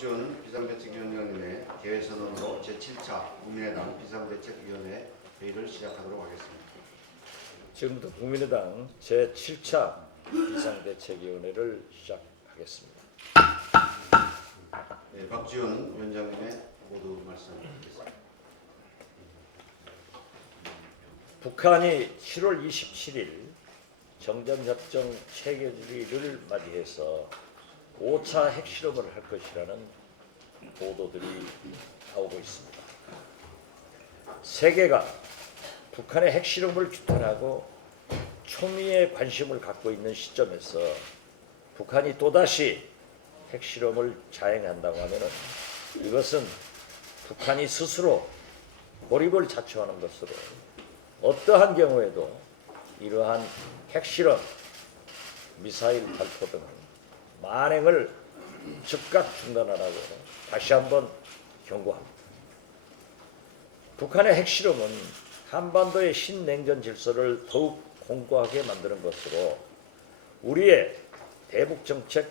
박지원 비상대책위원장님의 개회선언으로 제7차 국민의당 비상대책위원회 회의를 시작하도록 하겠습니다. 지금부터 국민의당 제7차 비상대책위원회를 시작하겠습니다. 네, 박지원 위원장님의 모두 말씀드리겠습니다. 북한이 7월 27일 정전협정 체결일을 맞이해서 5차 핵실험을 할 것이라는 보도들이 나오고 있습니다. 세계가 북한의 핵실험을 규탄하고 초미의 관심을 갖고 있는 시점에서 북한이 또다시 핵실험을 자행한다고 하면 이것은 북한이 스스로 고립을 자초하는 것으로 어떠한 경우에도 이러한 핵실험, 미사일 발포 등 만행을 즉각 중단하라고 다시 한번 경고합니다. 북한의 핵실험은 한반도의 신냉전 질서를 더욱 공고하게 만드는 것으로 우리의 대북 정책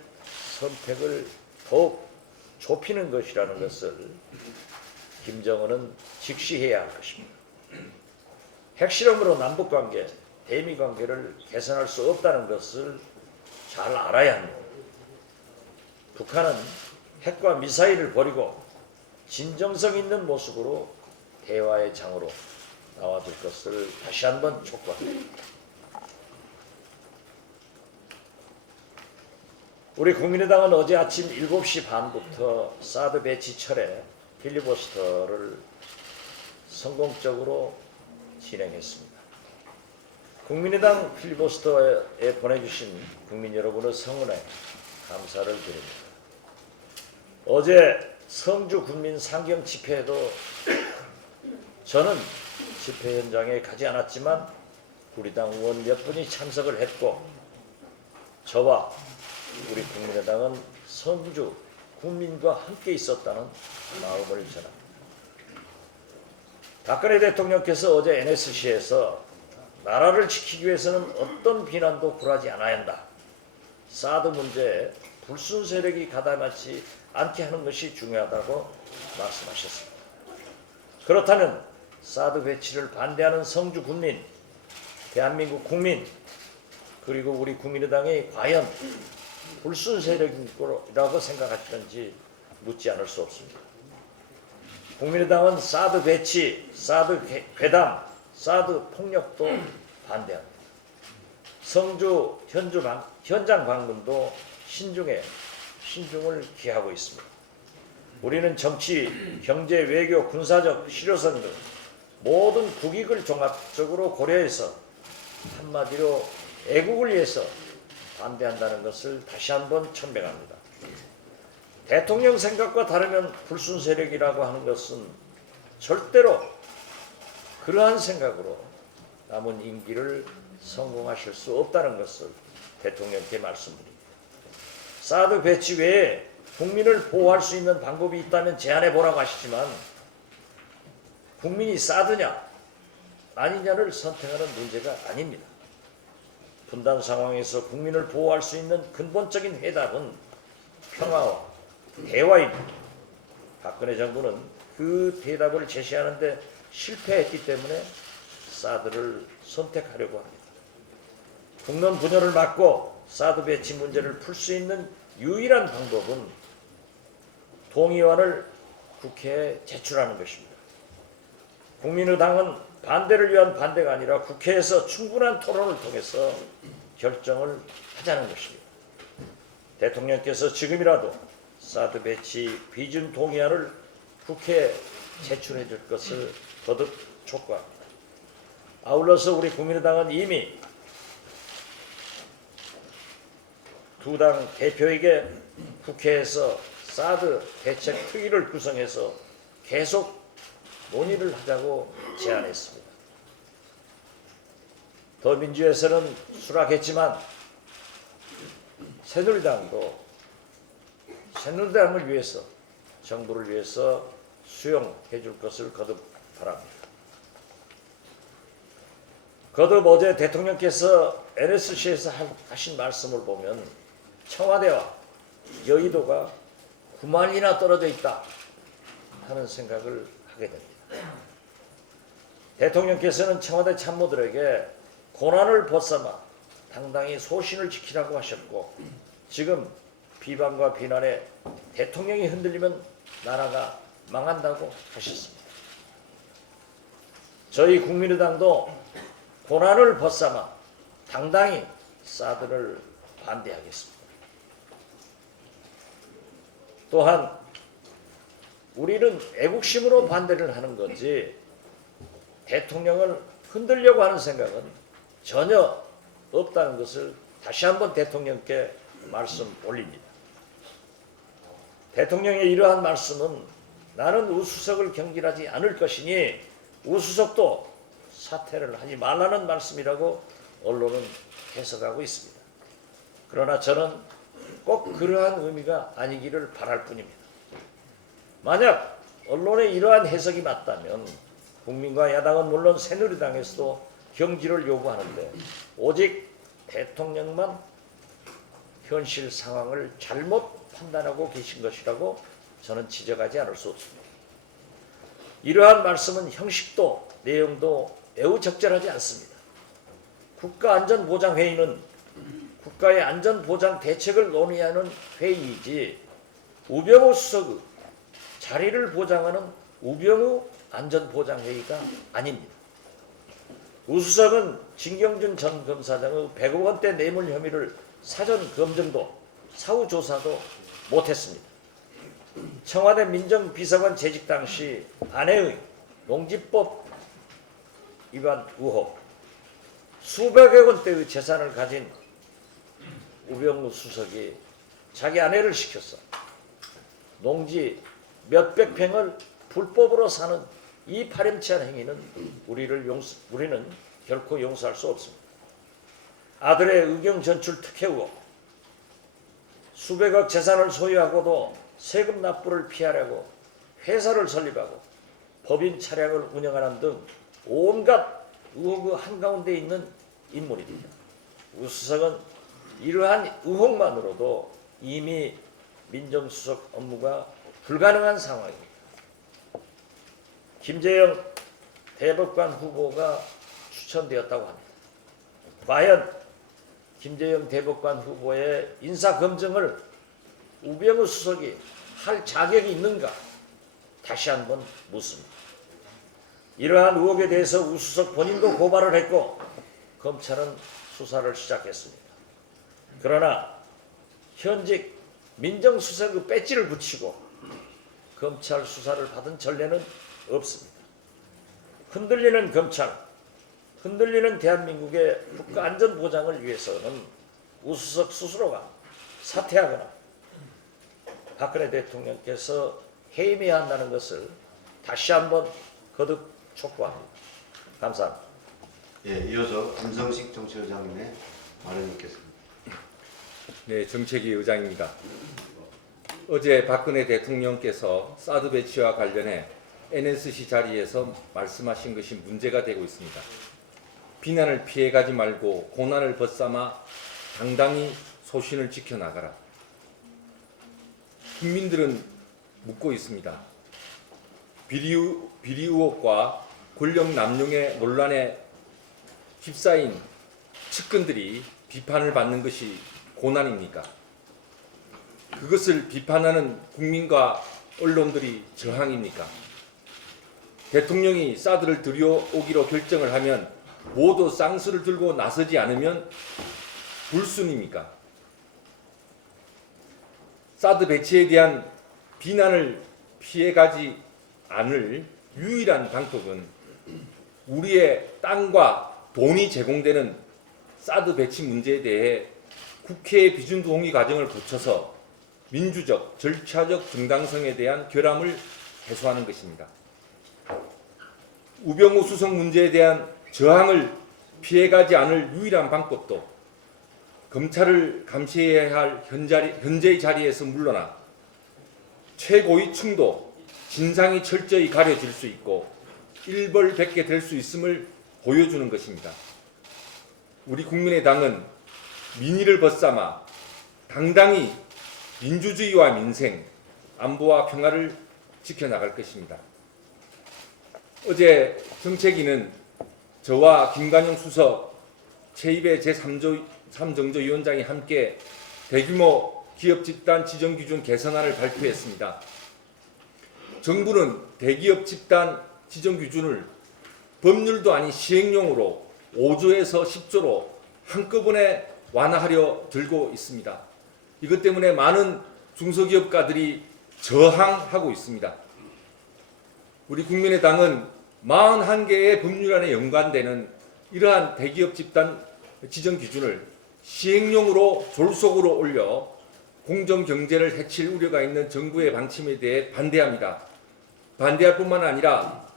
선택을 더욱 좁히는 것이라는 것을 김정은은 직시해야 할 것입니다. 핵실험으로 남북관계, 대미관계를 개선할 수 없다는 것을 잘 알아야 합니다. 북한은 핵과 미사일을 버리고 진정성 있는 모습으로 대화의 장으로 나와줄 것을 다시 한번 촉구합니다. 우리 국민의당은 어제 아침 7시 반부터 사드 배치 철회 필리버스터를 성공적으로 진행했습니다. 국민의당 필리버스터에 보내주신 국민 여러분의 성원에 감사를 드립니다. 어제 성주 군민 상경 집회에도 저는 집회 현장에 가지 않았지만 우리 당 의원 몇 분이 참석을 했고 저와 우리 국민의당은 성주 국민과 함께 있었다는 마음을 전합니다. 박근혜 대통령께서 어제 NSC에서 나라를 지키기 위해서는 어떤 비난도 굴하지 않아야 한다. 사드 문제에 불순 세력이 가담하지 않게 하는 것이 중요하다고 말씀하셨습니다. 그렇다면 사드 배치를 반대하는 성주 군민, 대한민국 국민, 그리고 우리 국민의당이 과연 불순 세력이라고 생각하시는지 묻지 않을 수 없습니다. 국민의당은 사드 배치, 사드 괴담, 사드 폭력도 반대합니다. 성주 현장 방문도 신중을 기하고 있습니다. 우리는 정치, 경제, 외교, 군사적 실효성 등 모든 국익을 종합적으로 고려해서 한마디로 애국을 위해서 반대한다는 것을 다시 한번 천명합니다. 대통령 생각과 다르면 불순 세력이라고 하는 것은 절대로 그러한 생각으로 남은 임기를 성공하실 수 없다는 것을 대통령께 말씀드립니다. 사드 배치 외에 국민을 보호할 수 있는 방법이 있다면 제안해 보라고 하시지만 국민이 사드냐 아니냐를 선택하는 문제가 아닙니다. 분단 상황에서 국민을 보호할 수 있는 근본적인 해답은 평화와 대화입니다. 박근혜 정부는 그 대답을 제시하는데 실패했기 때문에 사드를 선택하려고 합니다. 국론 분열을 막고 사드 배치 문제를 풀 수 있는 유일한 방법은 동의안을 국회에 제출하는 것입니다. 국민의당은 반대를 위한 반대가 아니라 국회에서 충분한 토론을 통해서 결정을 하자는 것입니다. 대통령께서 지금이라도 사드 배치 비준 동의안을 국회에 제출해 줄 것을 거듭 촉구합니다. 아울러서 우리 국민의당은 이미 두 당 대표에게 국회에서 사드 대책 특위를 구성해서 계속 논의를 하자고 제안했습니다. 더민주에서는 수락했지만 새누리당을 위해서 정부를 위해서 수용해 줄 것을 거듭 바랍니다. 거듭 어제 대통령께서 NSC에서 하신 말씀을 보면 청와대와 여의도가 구만이나 떨어져 있다 하는 생각을 하게 됩니다. 대통령께서는 청와대 참모들에게 고난을 벗삼아 당당히 소신을 지키라고 하셨고, 지금 비방과 비난에 대통령이 흔들리면 나라가 망한다고 하셨습니다. 저희 국민의당도 고난을 벗삼아 당당히 사드를 반대하겠습니다. 또한 우리는 애국심으로 반대를 하는 거지 대통령을 흔들려고 하는 생각은 전혀 없다는 것을 다시 한번 대통령께 말씀 올립니다. 대통령의 이러한 말씀은 나는 우수석을 경질하지 않을 것이니 우수석도 사퇴를 하지 말라는 말씀이라고 언론은 해석하고 있습니다. 그러나 저는 꼭 그러한 의미가 아니기를 바랄 뿐입니다. 만약 언론의 이러한 해석이 맞다면 국민과 야당은 물론 새누리당에서도 경질을 요구하는데 오직 대통령만 현실 상황을 잘못 판단하고 계신 것이라고 저는 지적하지 않을 수 없습니다. 이러한 말씀은 형식도 내용도 매우 적절하지 않습니다. 국가안전보장회의는 국가의 안전보장 대책을 논의하는 회의이지 우병우 수석의 자리를 보장하는 우병우 안전보장회의가 아닙니다. 우 수석은 진경준 전 검사장의 100억 원대 뇌물 혐의를 사전 검증도 사후 조사도 못했습니다. 청와대 민정비서관 재직 당시 아내의 농지법 위반 의혹, 수백억 원대의 재산을 가진 우병우 수석이 자기 아내를 시켜서 농지 몇백 평을 불법으로 사는 이 파렴치한 행위는 우리는 결코 용서할 수 없습니다. 아들의 의경 전출 특혜 의혹, 수백억 재산을 소유하고도 세금 납부를 피하려고 회사를 설립하고 법인 차량을 운영하는 등 온갖 의혹의 한가운데 있는 인물입니다. 우 수석은 이러한 의혹만으로도 이미 민정수석 업무가 불가능한 상황입니다. 김재영 대법관 후보가 추천되었다고 합니다. 과연 김재영 대법관 후보의 인사검증을 우병우 수석이 할 자격이 있는가 다시 한번 묻습니다. 이러한 의혹에 대해서 우 수석 본인도 고발을 했고 검찰은 수사를 시작했습니다. 그러나 현직 민정수석의 배지를 붙이고 검찰 수사를 받은 전례는 없습니다. 흔들리는 검찰, 흔들리는 대한민국의 국가안전보장을 위해서는 우 수석 스스로가 사퇴하거나 박근혜 대통령께서 해임해야 한다는 것을 다시 한번 거듭 촉구합니다. 감사합니다. 예, 이어서 김성식 정치의장님의 발언이 있겠습니다. 네, 정책위 의장입니다. 어제 박근혜 대통령께서 사드 배치와 관련해 NSC 자리에서 말씀하신 것이 문제가 되고 있습니다. 비난을 피해가지 말고 고난을 벗삼아 당당히 소신을 지켜나가라. 국민들은 묻고 있습니다. 비리 의혹과 권력 남용의 논란에 휩싸인 측근들이 비판을 받는 것이 고난입니까? 그것을 비판하는 국민과 언론들이 저항입니까? 대통령이 사드를 들여오기로 결정을 하면 모두 쌍수를 들고 나서지 않으면 불순입니까? 사드 배치에 대한 비난을 피해가지 않을 유일한 방법은 우리의 땅과 돈이 제공되는 사드 배치 문제에 대해 국회의 비준동의 과정을 거쳐서 민주적, 절차적 정당성에 대한 결함을 해소하는 것입니다. 우병우 수석 문제에 대한 저항을 피해가지 않을 유일한 방법도 검찰을 감시해야 할 현재의 자리에서 물러나 최고위층도 진상이 철저히 가려질 수 있고 일벌백계 될 수 있음을 보여주는 것입니다. 우리 국민의당은 민의를 벗삼아 당당히 민주주의와 민생, 안보와 평화를 지켜나갈 것입니다. 어제 정책위는 저와 김관영 수석, 최입의 제3정조위원장이 함께 대규모 기업 집단 지정 기준 개선안을 발표했습니다. 정부는 대기업 집단 지정 기준을 법률도 아닌 시행령으로 5조에서 10조로 한꺼번에 완화하려 들고 있습니다. 이것 때문에 많은 중소기업가들이 저항하고 있습니다. 우리 국민의당은 41개의 법률안에 연관되는 이러한 대기업 집단 지정 기준을 시행령으로 졸속으로 올려 공정경제를 해칠 우려가 있는 정부의 방침에 대해 반대합니다. 반대할 뿐만 아니라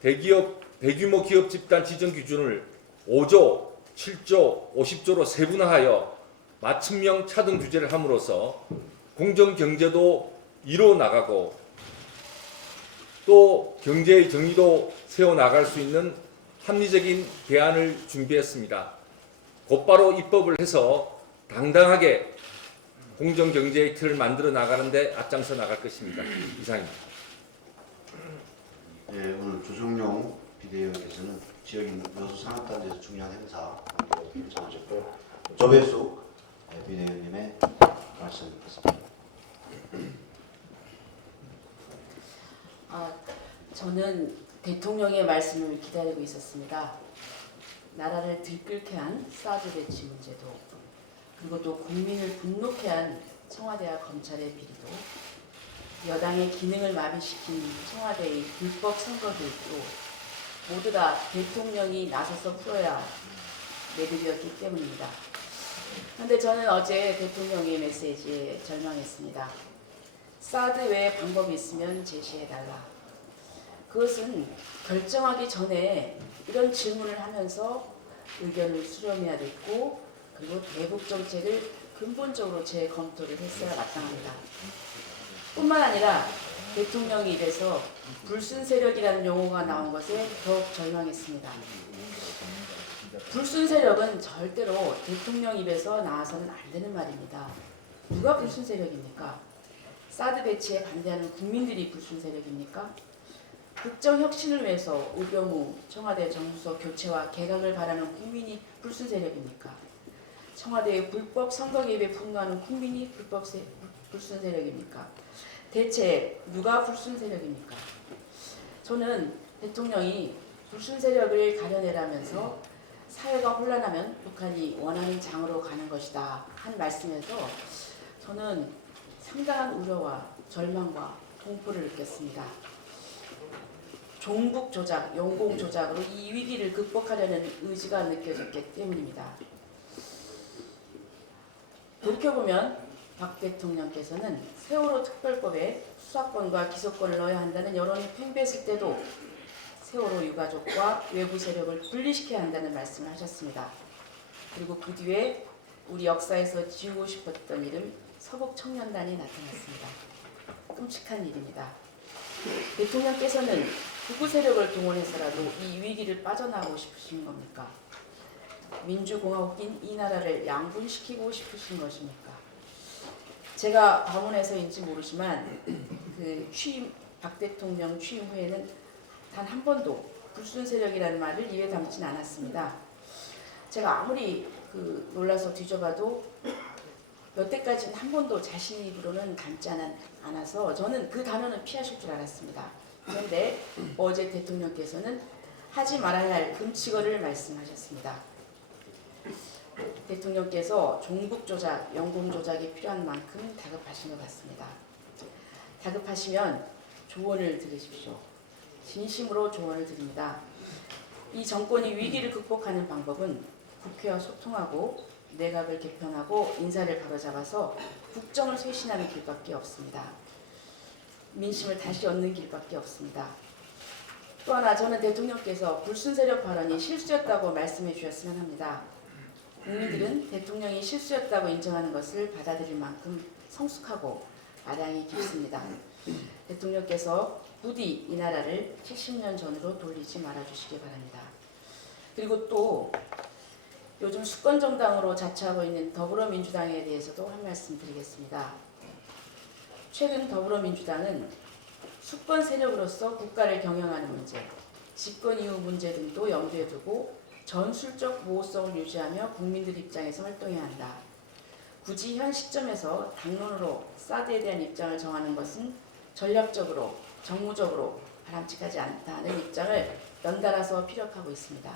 대규모 기업 집단 지정 기준을 5조, 7조, 50조로 세분화하여 맞춤형 차등 규제를 함으로써 공정경제도 이뤄나가고 또 경제의 정의도 세워나갈 수 있는 합리적인 대안을 준비했습니다. 곧바로 입법을 해서 당당하게 공정경제의 틀을 만들어 나가는 데 앞장서 나갈 것입니다. 이상입니다. 네, 오늘 조정용 비대위원께서는 지역인 여수 상업단지에서 중요한 행사 참여하셨고 조배수 비대위원님의 말씀 듣겠습니다. 저는 대통령의 말씀을 기다리고 있었습니다. 나라를 들끓게 한 사드 배치 문제도, 그리고 또 국민을 분노케 한 청와대와 검찰의 비리도, 여당의 기능을 마비시킨 청와대의 불법 선거들도 모두 다 대통령이 나서서 풀어야 매듭이었기 때문입니다. 그런데 저는 어제 대통령의 메시지에 절망했습니다. 사드 외에 방법이 있으면 제시해달라. 그것은 결정하기 전에 이런 질문을 하면서 의견을 수렴해야 됐고, 그리고 대북 정책을 근본적으로 재검토를 했어야 마땅합니다. 뿐만 아니라 대통령 입에서 불순 세력이라는 용어가 나온 것에 더욱 절망했습니다. 불순 세력은 절대로 대통령 입에서 나와서는 안 되는 말입니다. 누가 불순 세력입니까? 사드 배치에 반대하는 국민들이 불순 세력입니까? 국정 혁신을 위해서 우병우 청와대 정무수석 교체와 개각을 바라는 국민이 불순 세력입니까? 청와대의 불법 선거 개입에 분노하는 국민이 불순 세력입니까? 대체 누가 불순 세력입니까? 저는 대통령이 불순 세력을 가려내라면서 사회가 혼란하면 북한이 원하는 장으로 가는 것이다 한 말씀에서 저는 상당한 우려와 절망과 공포를 느꼈습니다. 종북 조작, 영공 조작으로 이 위기를 극복하려는 의지가 느껴졌기 때문입니다. 돌이켜보면 박 대통령께서는 세월호 특별법에 수사권과 기소권을 넣어야 한다는 여론이 팽배했을 때도 세월호 유가족과 외부 세력을 분리시켜야 한다는 말씀을 하셨습니다. 그리고 그 뒤에 우리 역사에서 지우고 싶었던 이름 서북청년단이 나타났습니다. 끔찍한 일입니다. 대통령께서는 극우 세력을 동원해서라도 이 위기를 빠져나오고 싶으신 겁니까? 민주공화국인 이 나라를 양분시키고 싶으신 것입니까? 제가 방문해서인지 모르지만 박 대통령 취임 후에는 단 한 번도 불순 세력이라는 말을 입에 담진 않았습니다. 제가 아무리 놀라서 뒤져봐도 여태까지는 한 번도 자신 입으로는 담지 않아서 저는 그 단어는 피하실 줄 알았습니다. 그런데 어제 대통령께서는 하지 말아야 할 금치거를 말씀하셨습니다. 대통령께서 종북 조작, 영공 조작이 필요한 만큼 다급하신 것 같습니다. 다급하시면 조언을 들으십시오. 진심으로 조언을 드립니다. 이 정권이 위기를 극복하는 방법은 국회와 소통하고 내각을 개편하고 인사를 바로잡아서 국정을 쇄신하는 길밖에 없습니다. 민심을 다시 얻는 길밖에 없습니다. 또 하나 저는 대통령께서 불순 세력 발언이 실수였다고 말씀해 주셨으면 합니다. 국민들은 대통령이 실수였다고 인정하는 것을 받아들일 만큼 성숙하고 아량이 깊습니다. 대통령께서 부디 이 나라를 70년 전으로 돌리지 말아주시기 바랍니다. 그리고 또 요즘 수권정당으로 자처하고 있는 더불어민주당에 대해서도 한 말씀 드리겠습니다. 최근 더불어민주당은 수권 세력으로서 국가를 경영하는 문제, 집권 이후 문제 등도 염두에 두고 전술적 모호성을 유지하며 국민들 입장에서 활동해야 한다. 굳이 현 시점에서 당론으로 사드에 대한 입장을 정하는 것은 전략적으로, 정무적으로 바람직하지 않다는 입장을 연달아서 피력하고 있습니다.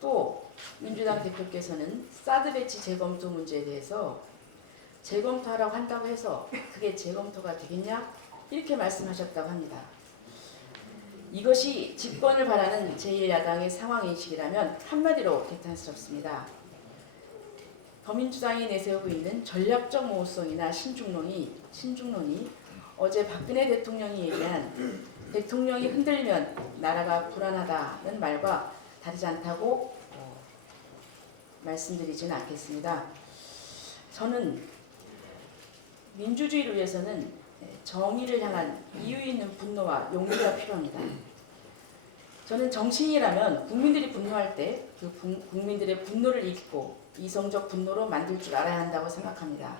또 민주당 대표께서는 사드 배치 재검토 문제에 대해서 재검토하라고 한다고 해서 그게 재검토가 되겠냐? 이렇게 말씀하셨다고 합니다. 이것이 집권을 바라는 제1야당의 상황인식이라면 한마디로 개탄스럽습니다. 더민주당이 내세우고 있는 전략적 모호성이나 신중론이 어제 박근혜 대통령이 얘기한 대통령이 흔들리면 나라가 불안하다는 말과 다르지 않다고 말씀드리지는 않겠습니다. 저는 민주주의를 위해서는 정의를 향한 이유 있는 분노와 용기가 필요합니다. 저는 정치인이라면 국민들이 분노할 때 그 국민들의 분노를 이기고 이성적 분노로 만들 줄 알아야 한다고 생각합니다.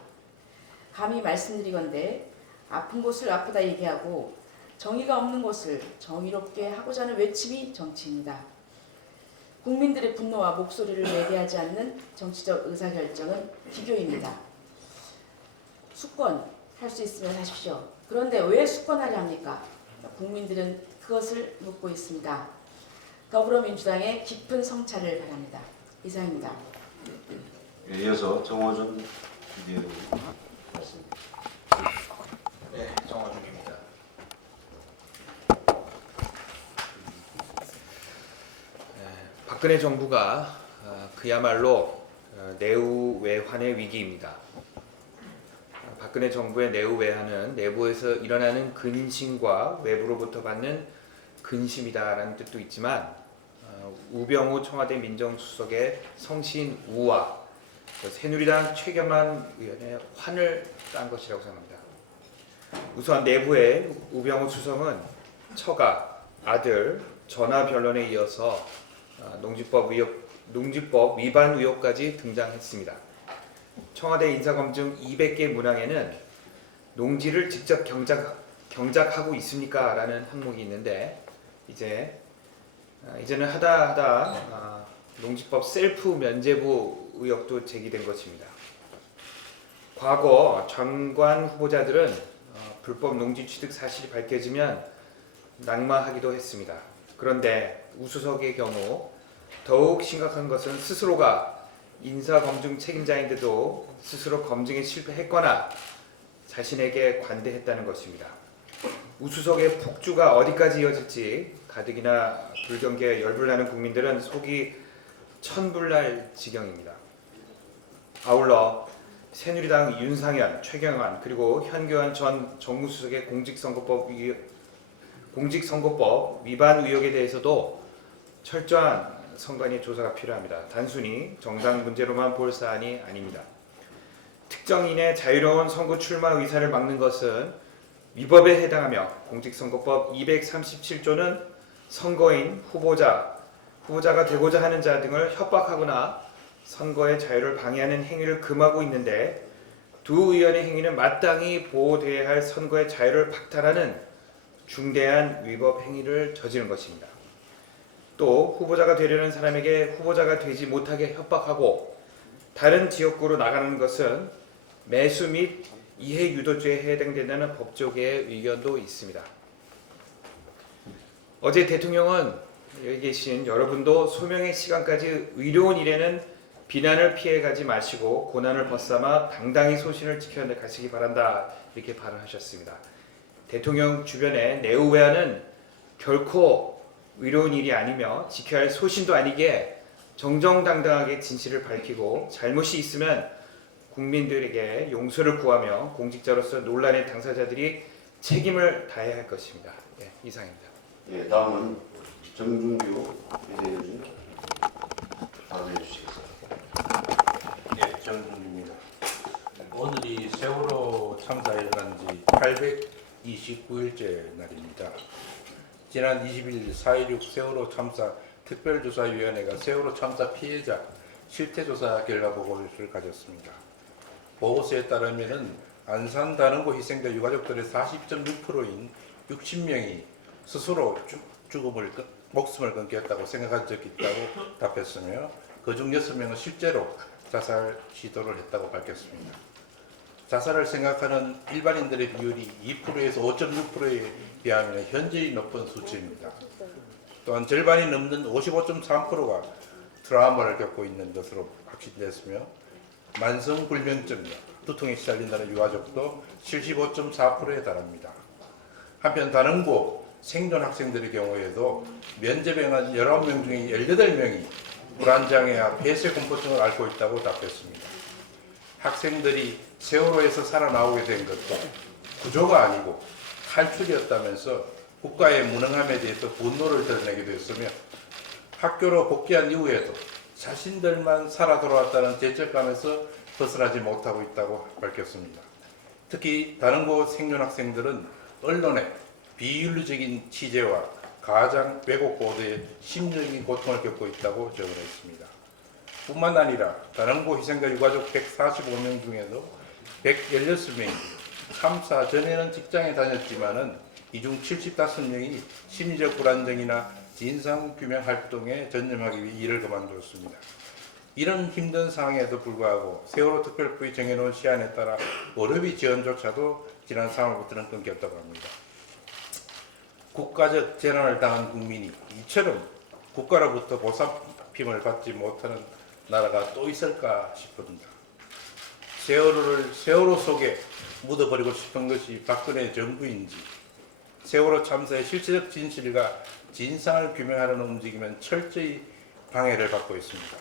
감히 말씀드리건대 아픈 곳을 아프다 얘기하고 정의가 없는 곳을 정의롭게 하고자 하는 외침이 정치입니다. 국민들의 분노와 목소리를 매개하지 않는 정치적 의사결정은 기교입니다. 수권 할 수 있으면 하십시오. 그런데 왜 수권하려 합니까? 국민들은 그것을 묻고 있습니다. 더불어민주당의 깊은 성찰을 바랍니다. 이상입니다. 이어서 정호준 비대위원 말씀. 네, 정호준입니다. 박근혜 정부가 그야말로 내후외환의 위기입니다. 박근혜 정부의 내후외환은 내부에서 일어나는 근심과 외부로부터 받는 근심이다라는 뜻도 있지만 우병우 청와대 민정수석의 성신 우와 새누리당 최경환 의원의 환을 딴 것이라고 생각합니다. 우선 내부에 우병우 수석은 처가, 아들, 전화 변론에 이어서 농지법 위반 의혹까지 등장했습니다. 청와대 인사검증 200개 문항에는 농지를 직접 경작하고 있습니까? 라는 항목이 있는데 이제는 하다 농지법 셀프 면제부 의혹도 제기된 것입니다. 과거 장관 후보자들은 불법 농지 취득 사실이 밝혀지면 낙마하기도 했습니다. 그런데 우수석의 경우 더욱 심각한 것은 스스로가 인사검증 책임자인데도 스스로 검증에 실패했거나 자신에게 관대했다는 것입니다. 우수석의 폭주가 어디까지 이어질지 가뜩이나 불경기에 열불나는 국민들은 속이 천불날 지경입니다. 아울러 새누리당 윤상현, 최경환 그리고 현교안 전 정무수석의 공직선거법 위반 의혹에 대해서도 철저한 선관위 조사가 필요합니다. 단순히 정당 문제로만 볼 사안이 아닙니다. 특정인의 자유로운 선거 출마 의사를 막는 것은 위법에 해당하며 공직선거법 237조는 선거인, 후보자가 되고자 하는 자 등을 협박하거나 선거의 자유를 방해하는 행위를 금하고 있는데 두 의원의 행위는 마땅히 보호돼야 할 선거의 자유를 박탈하는 중대한 위법 행위를 저지른 것입니다. 또 후보자가 되려는 사람에게 후보자가 되지 못하게 협박하고 다른 지역구로 나가는 것은 매수 및 이해유도죄에 해당된다는 법조계의 의견도 있습니다. 어제 대통령은 여기 계신 여러분도 소명의 시간까지 의로운 일에는 비난을 피해가지 마시고 고난을 벗삼아 당당히 소신을 지켜가시기 바란다 이렇게 발언하셨습니다. 대통령 주변의 내후외환은 결코 의로운 일이 아니며 지켜야 할 소신도 아니기에 정정당당하게 진실을 밝히고 잘못이 있으면 국민들에게 용서를 구하며 공직자로서 논란의 당사자들이 책임을 다해야 할 것입니다. 네, 이상입니다. 예, 다음은 정준규 비대위원 발언해 주시겠습니다. 예, 정준규입니다. 오늘이 세월호 참사에 일어난 지 829일째 날입니다. 지난 20일 4.16 세월호 참사 특별조사위원회가 세월호 참사 피해자 실태조사 결과 보고를 가졌습니다. 보고서에 따르면 안산 다른고 희생자 유가족들의 40.6%인 60명이 스스로 목숨을 끊겠다고 생각한 적이 있다고 답했으며 그중 6명은 실제로 자살 시도를 했다고 밝혔습니다. 자살을 생각하는 일반인들의 비율이 2%에서 5.6%에 비하면 현저히 높은 수치입니다. 또한 절반이 넘는 55.3%가 트라우마를 겪고 있는 것으로 확진됐으며 만성불면증이나 두통에 시달린다는 유가족도 75.4%에 달합니다. 한편 다른고 생존 학생들의 경우에도 면접에 한 19명 중에 18명이 불안장애와 폐쇄공포증을 앓고 있다고 답했습니다. 학생들이 세월호에서 살아나오게 된 것도 구조가 아니고 탈출이었다면서 국가의 무능함에 대해서 분노를 드러내기도 했으며 학교로 복귀한 이후에도 자신들만 살아 돌아왔다는 죄책감에서 벗어나지 못하고 있다고 밝혔습니다. 특히 다른 곳 생존 학생들은 언론의 비윤리적인 취재와 가장 왜곡 보도에 심리적인 고통을 겪고 있다고 적어냈습니다. 뿐만 아니라 다른 곳 희생자 유가족 145명 중에도 116명이 참사 전에는 직장에 다녔지만은 이 중 75명이 심리적 불안정이나 진상규명 활동에 전념하기 위해 일을 그만두었습니다. 이런 힘든 상황에도 불구하고 세월호 특별법이 정해놓은 시한에 따라 의료비 지원조차도 지난 3월부터는 끊겼다고 합니다. 국가적 재난을 당한 국민이 이처럼 국가로부터 보살핌을 받지 못하는 나라가 또 있을까 싶습니다. 세월호 속에 묻어버리고 싶은 것이 박근혜 정부인지 세월호 참사의 실체적 진실과 진상을 규명하려는 움직임은 철저히 방해를 받고 있습니다.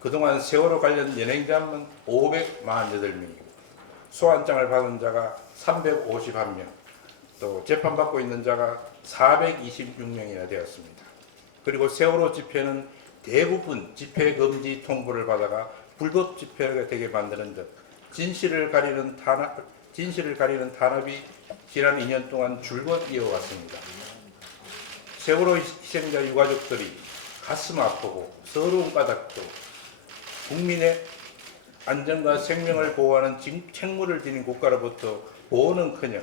그동안 세월호 관련 연행자만 548명이고 소환장을 받은 자가 351명, 또 재판받고 있는 자가 426명이나 되었습니다. 그리고 세월호 집회는 대부분 집회금지 통보를 받아가 불법 집회가 되게 만드는 등 진실을 가리는 탄압이 지난 2년 동안 줄곧 이어왔습니다. 세월호 희생자 유가족들이 가슴 아프고 서러운 까닭도 국민의 안전과 생명을 보호하는 책무를 지닌 국가로부터 보호는커녕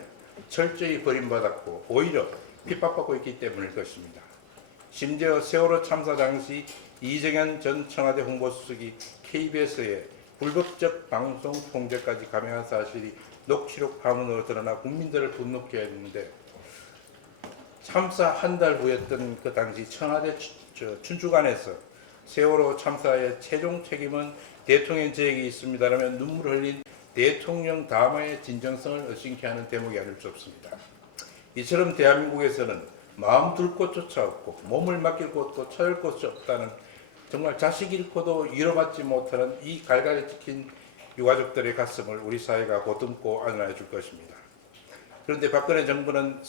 철저히 버림받았고 오히려 핍박받고 있기 때문일 것입니다. 심지어 세월호 참사 당시 이정현 전 청와대 홍보수석이 KBS에 불법적 방송 통제까지 감행한 사실이 녹취록 파문으로 드러나 국민들을 분노케 했는데 참사 한 달 후였던 그 당시 청와대 춘추관에서 세월호 참사의 최종 책임은 대통령 제에게 있습니다라며 눈물을 흘린 대통령 담화의 진정성을 의심케 하는 대목이 아닐 수 없습니다. 이처럼 대한민국에서는 마음 둘 곳조차 없고 몸을 맡길 곳도 찾을 곳이 없다는 정말 자식 잃고도 위로받지 못하는 이 갈갈이 찍힌 유가족들의 가슴을 우리 사회가 보듬고 안아내 줄 것입니다. 그런데 박근혜 정부는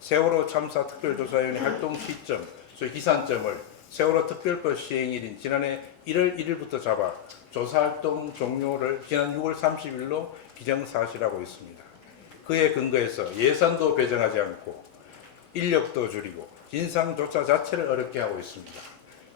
세월호 참사 특별조사위원회 활동 시점, 소위 기산점을 세월호 특별법 시행일인 지난해 1월 1일부터 잡아 조사활동 종료를 지난 6월 30일로 기정사실하고 있습니다. 그에 근거해서 예산도 배정하지 않고 인력도 줄이고 진상조사 자체를 어렵게 하고 있습니다.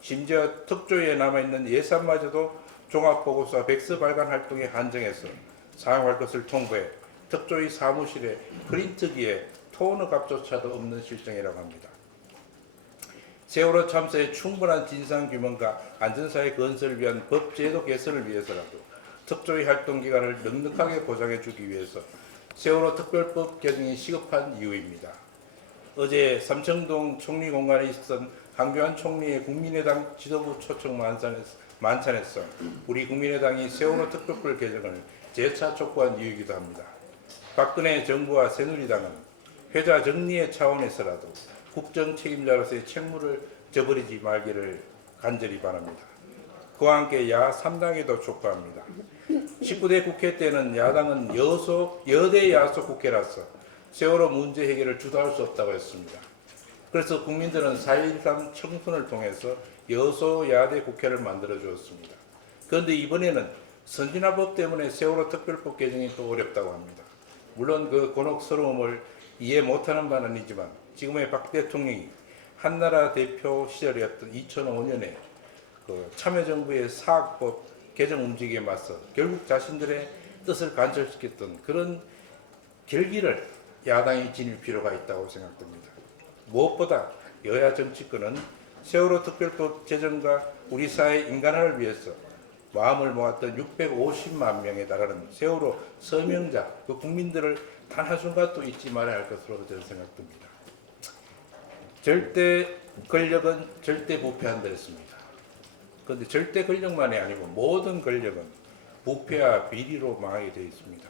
심지어 특조위에 남아있는 예산마저도 종합보고서와 백서 발간 활동에 한정해서 사용할 것을 통보해 특조위 사무실에 프린트기에 토너 값조차도 없는 실정이라고 합니다. 세월호 참사의 충분한 진상규명과 안전사회 건설을 위한 법제도 개선을 위해서라도 특조위 활동 기간을 넉넉하게 보장해 주기 위해서 세월호 특별법 개정이 시급한 이유입니다. 어제 삼청동 총리공관에 있었던 황교안 총리의 국민의당 지도부 초청 만찬에서 우리 국민의당이 세월호 특별법 개정을 재차 촉구한 이유이기도 합니다. 박근혜 정부와 새누리당은 회자 정리의 차원에서라도 국정 책임자로서의 책무를 저버리지 말기를 간절히 바랍니다. 그와 함께 야 3당에도 촉구합니다. 19대 국회 때는 야당은 여대 야소 국회라서 세월호 문제 해결을 주도할 수 없다고 했습니다. 그래서 국민들은 4.13 청순을 통해서 여소야대 국회를 만들어 주었습니다. 그런데 이번에는 선진화법 때문에 세월호 특별법 개정이 또 어렵다고 합니다. 물론 그 곤혹스러움을 이해 못하는 바는 아니지만 지금의 박 대통령이 한나라 대표 시절이었던 2005년에 그 참여정부의 사학법 개정 움직임에 맞서 결국 자신들의 뜻을 관철시켰던 그런 결기를 야당이 지닐 필요가 있다고 생각됩니다. 무엇보다 여야 정치권은 세월호 특별법 제정과 우리 사회 인간화를 위해서 마음을 모았던 650만 명에 달하는 세월호 서명자, 그 국민들을 단 한순간도 잊지 말아야 할 것으로 저는 생각됩니다. 절대 권력은 절대 부패한다 했습니다. 그런데 절대 권력만이 아니고 모든 권력은 부패와 비리로 망하게 되어 있습니다.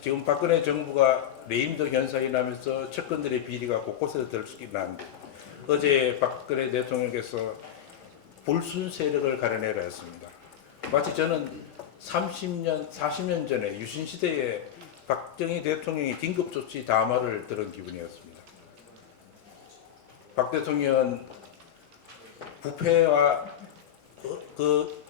지금 박근혜 정부가 레임덕 현상이 나면서 측근들의 비리가 곳곳에서 들수있긴 한데 어제 박근혜 대통령께서 불순 세력을 가려내라 했습니다. 마치 저는 30년, 40년 전에 유신시대에 박정희 대통령이 긴급조치 담화를 들은 기분이었습니다. 박 대통령은 부패와 그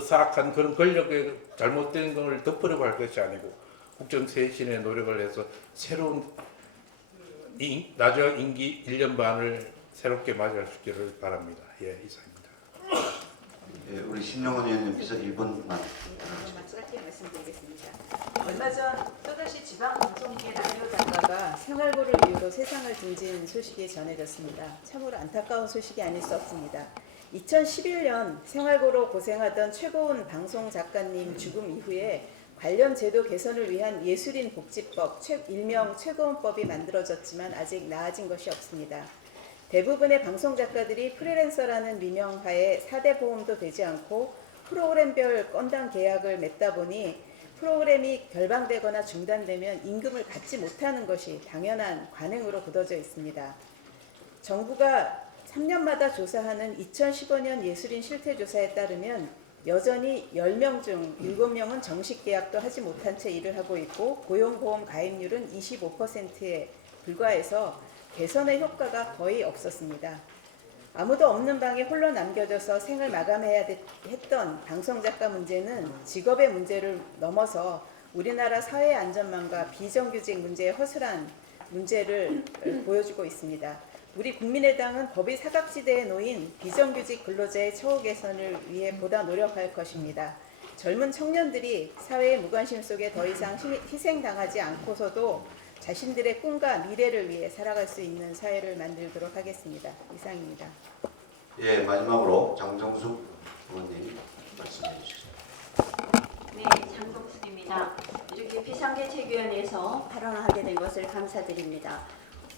사악한 그런 권력의 잘못된 것을 덮으려고 할 것이 아니고 국정쇄신의 노력을 해서 새로운 나주와 임기 1년 반을 새롭게 맞이할 수 있기를 바랍니다. 예, 이상입니다. 예, 우리 신영원 의원님께서 1분만. 짧게 말씀드리겠습니다. 얼마 전 또다시 지방 방송계 라디오 작가가 생활고를 이유로 세상을 등진 소식이 전해졌습니다. 참으로 안타까운 소식이 아닐 수 없습니다. 2011년 생활고로 고생하던 최고은 방송 작가님 죽음 이후에 관련 제도 개선을 위한 예술인 복지법, 일명 최고은법이 만들어졌지만 아직 나아진 것이 없습니다. 대부분의 방송 작가들이 프리랜서라는 미명하에 4대 보험도 되지 않고 프로그램별 건당 계약을 맺다 보니 프로그램이 결방되거나 중단되면 임금을 받지 못하는 것이 당연한 관행으로 굳어져 있습니다. 정부가 3년마다 조사하는 2015년 예술인 실태조사에 따르면 여전히 10명 중 7명은 정식 계약도 하지 못한 채 일을 하고 있고 고용보험 가입률은 25%에 불과해서 개선의 효과가 거의 없었습니다. 아무도 없는 방에 홀로 남겨져서 생을 마감해야 했던 방송작가 문제는 직업의 문제를 넘어서 우리나라 사회 안전망과 비정규직 문제의 허술한 문제를 보여주고 있습니다. 우리 국민의당은 법이 사각지대에 놓인 비정규직 근로자의 처우 개선을 위해 보다 노력할 것입니다. 젊은 청년들이 사회의 무관심 속에 더 이상 희생당하지 않고서도 자신들의 꿈과 미래를 위해 살아갈 수 있는 사회를 만들도록 하겠습니다. 이상입니다. 예, 마지막으로 장정숙 의원님 말씀해 주시죠. 네, 장동숙입니다. 이렇게 비상대책위원회에서 발언을 하게 된 것을 감사드립니다.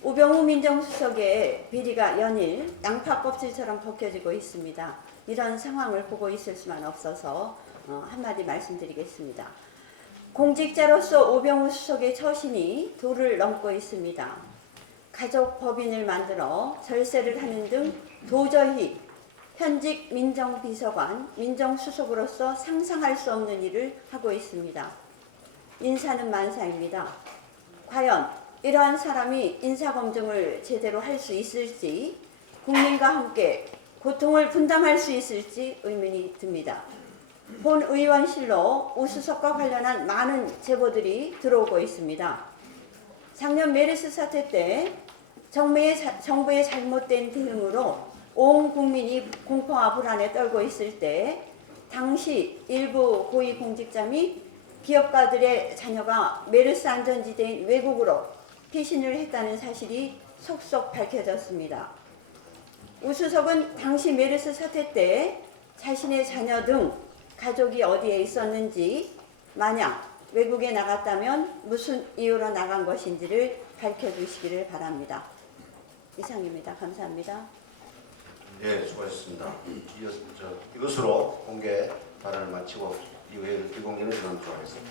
우병우 민정수석의 비리가 연일 양파 껍질처럼 벗겨지고 있습니다. 이런 상황을 보고 있을 수만 없어서 한마디 말씀드리겠습니다. 공직자로서 우병우 수석의 처신이 도를 넘고 있습니다. 가족 법인을 만들어 절세를 하는 등 도저히 현직 민정비서관, 민정수석으로서 상상할 수 없는 일을 하고 있습니다. 인사는 만사입니다. 과연 이러한 사람이 인사검증을 제대로 할 수 있을지, 국민과 함께 고통을 분담할 수 있을지 의문이 듭니다. 본 의원실로 우수석과 관련한 많은 제보들이 들어오고 있습니다. 작년 메르스 사태 때 정부의 잘못된 대응으로 온 국민이 공포와 불안에 떨고 있을 때 당시 일부 고위공직자 및 기업가들의 자녀가 메르스 안전지대인 외국으로 피신을 했다는 사실이 속속 밝혀졌습니다. 우수석은 당시 메르스 사태 때 자신의 자녀 등 가족이 어디에 있었는지, 만약 외국에 나갔다면 무슨 이유로 나간 것인지를 밝혀주시기를 바랍니다. 이상입니다. 감사합니다. 예, 수고하셨습니다. 이것으로 공개 발언을 마치고 이 회의를 비공개로 진행하도록 하겠습니다.